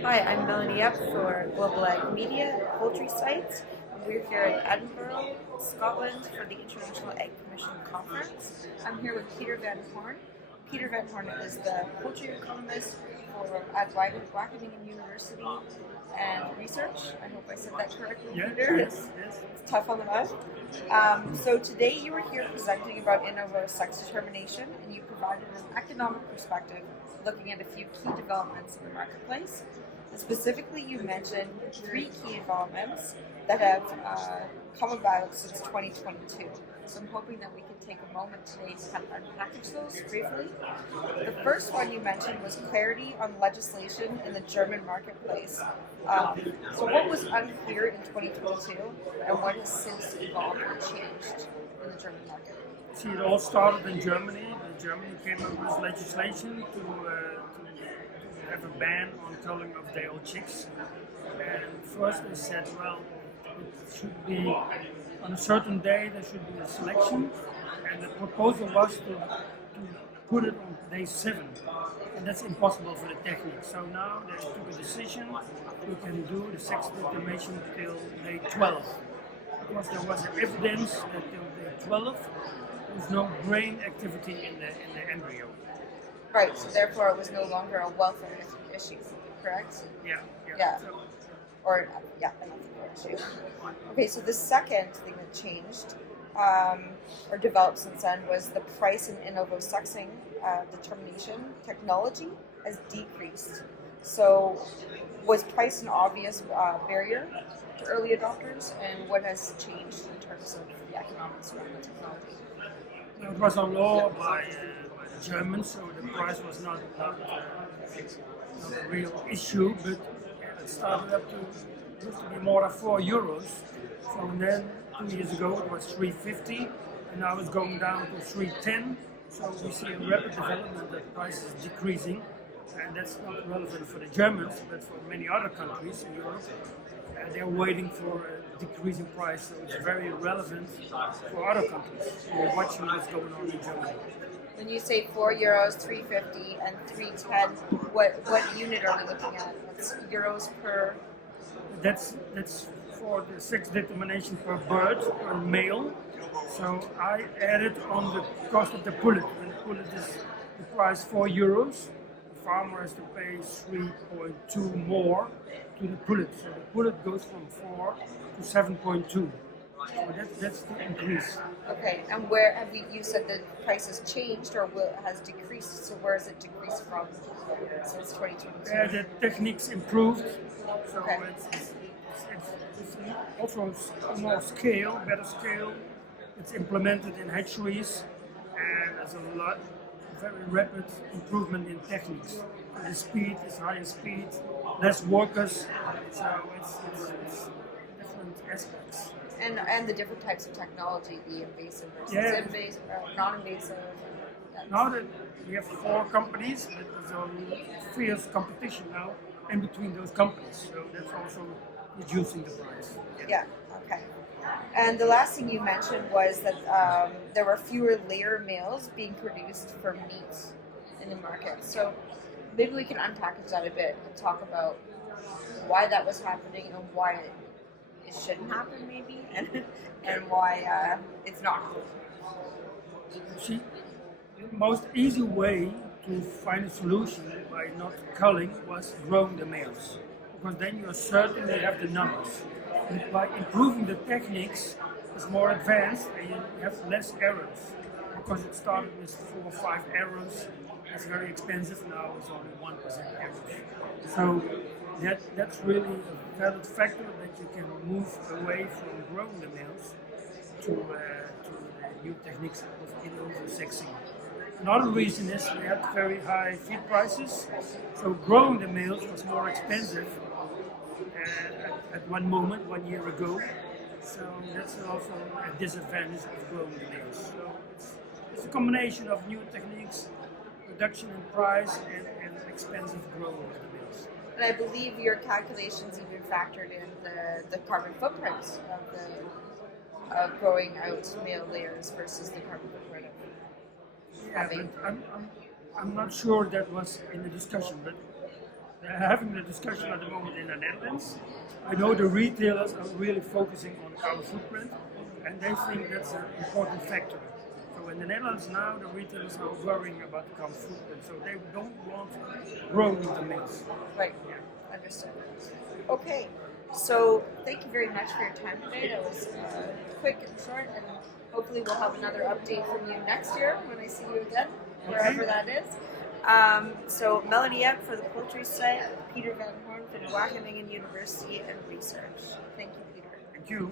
Hi, I'm Melanie up for Global Ag Media, Poultry Sites. We're here in Edinburgh, Scotland for the International Egg Commission Conference. I'm here with Peter Van Horne. Peter Van Horne is the Poultry Economist at Wageningen University and Research. I hope I said that correctly, Peter. Yes. It's tough on the mouth. So today you were here presenting about In-ovo sex determination, and you provided an economic perspective looking at a few key developments in the marketplace. Specifically, you mentioned three key developments that have come about since 2022. So I'm hoping that we can take a moment today to kind of unpackage those briefly. The first one you mentioned was clarity on legislation in the German marketplace. So what was unclear in 2022 and what has since evolved or changed in the German market? See, it all started in Germany. Germany came up with legislation to have a ban on culling of day-old chicks. And first they said, well, it should be on a certain day there should be a selection, and the proposal was to put it on day 7, and that's impossible for the technique. So now they took a decision: we can do the sex determination till day 12, because there was evidence that till day 12 there was no brain activity in the embryo. Right, so therefore it was no longer a welfare issue, correct? Yeah. An ethical issue. Okay, so the second thing that changed or developed since then was the price in In-ovo sexing determination technology has decreased. So was price an obvious barrier to early adopters, and what has changed in terms of the economics around the technology? It was a law by the Germans, so the price was not a real issue, but it started up to used to be more than €4. So then 2 years ago it was 350, and now it's going down to 310. So we see a rapid development that price is decreasing, and that's not relevant for the Germans, but for many other countries in Europe. They're waiting for a decreasing price, so it's very relevant for other countries. We're watching what's going on in Germany. When you say €4, 350, and 310, what unit are we looking at? It's euros per. That's for the sex determination per bird, per male. So I added on the cost of the pullet. When the pullet is the price €4, the farmer has to pay 3.2 more to the pullet. So the pullet goes from 4 to 7.2. So that's the increase. Okay, and where have you said the price has changed or has decreased? So where has it decreased from since 2022? The techniques improved, so Okay. it's also more scale, better scale. It's implemented in hatcheries, and there's a very rapid improvement in techniques. The speed is higher speed, less workers, so it's different aspects. And the different types of technology, the invasive versus invasive, non-invasive. Now that we have 4 companies, but there's a fierce competition now in between those companies, so that's also reducing the price. Yeah, okay. And the last thing you mentioned was that there were fewer layer males being produced for meat in the market. So maybe we can unpackage that a bit and talk about why that was happening and why it shouldn't happen, maybe, and why it's not. See, the most easy way to find a solution by not culling was growing the males, because then you are certain they have the numbers. But by improving the techniques, it's more advanced and you have less errors, because it started with 4 or 5 errors. It's very expensive, now it's only 1% errors. So that's really a valid factor that you can move away from growing the males to the new techniques of In-ovo sexing. Another reason is we had very high feed prices, so growing the males was more expensive at one moment, 1 year ago. So that's also a disadvantage of growing the males. So it's a combination of new techniques, reduction in price, and expensive growing of the males. And I believe your calculations even factored in the carbon footprint of growing out male layers versus the carbon footprint of Yeah, but I'm not sure that was in the discussion, but having the discussion at the moment in the Netherlands. I know the retailers are really focusing on carbon footprint, and they think that's an important factor. So in the Netherlands now, the retailers are worrying about the carbon footprint, so they don't want growing the maize. Right. Understood. Okay. So thank you very much for your time today. That was quick and short, and hopefully we'll have another update from you next year when I see you again, wherever that is. So Melanie for the poultry site, Peter Van Horne from Wageningen University Research. Thank you, Peter. Thank you.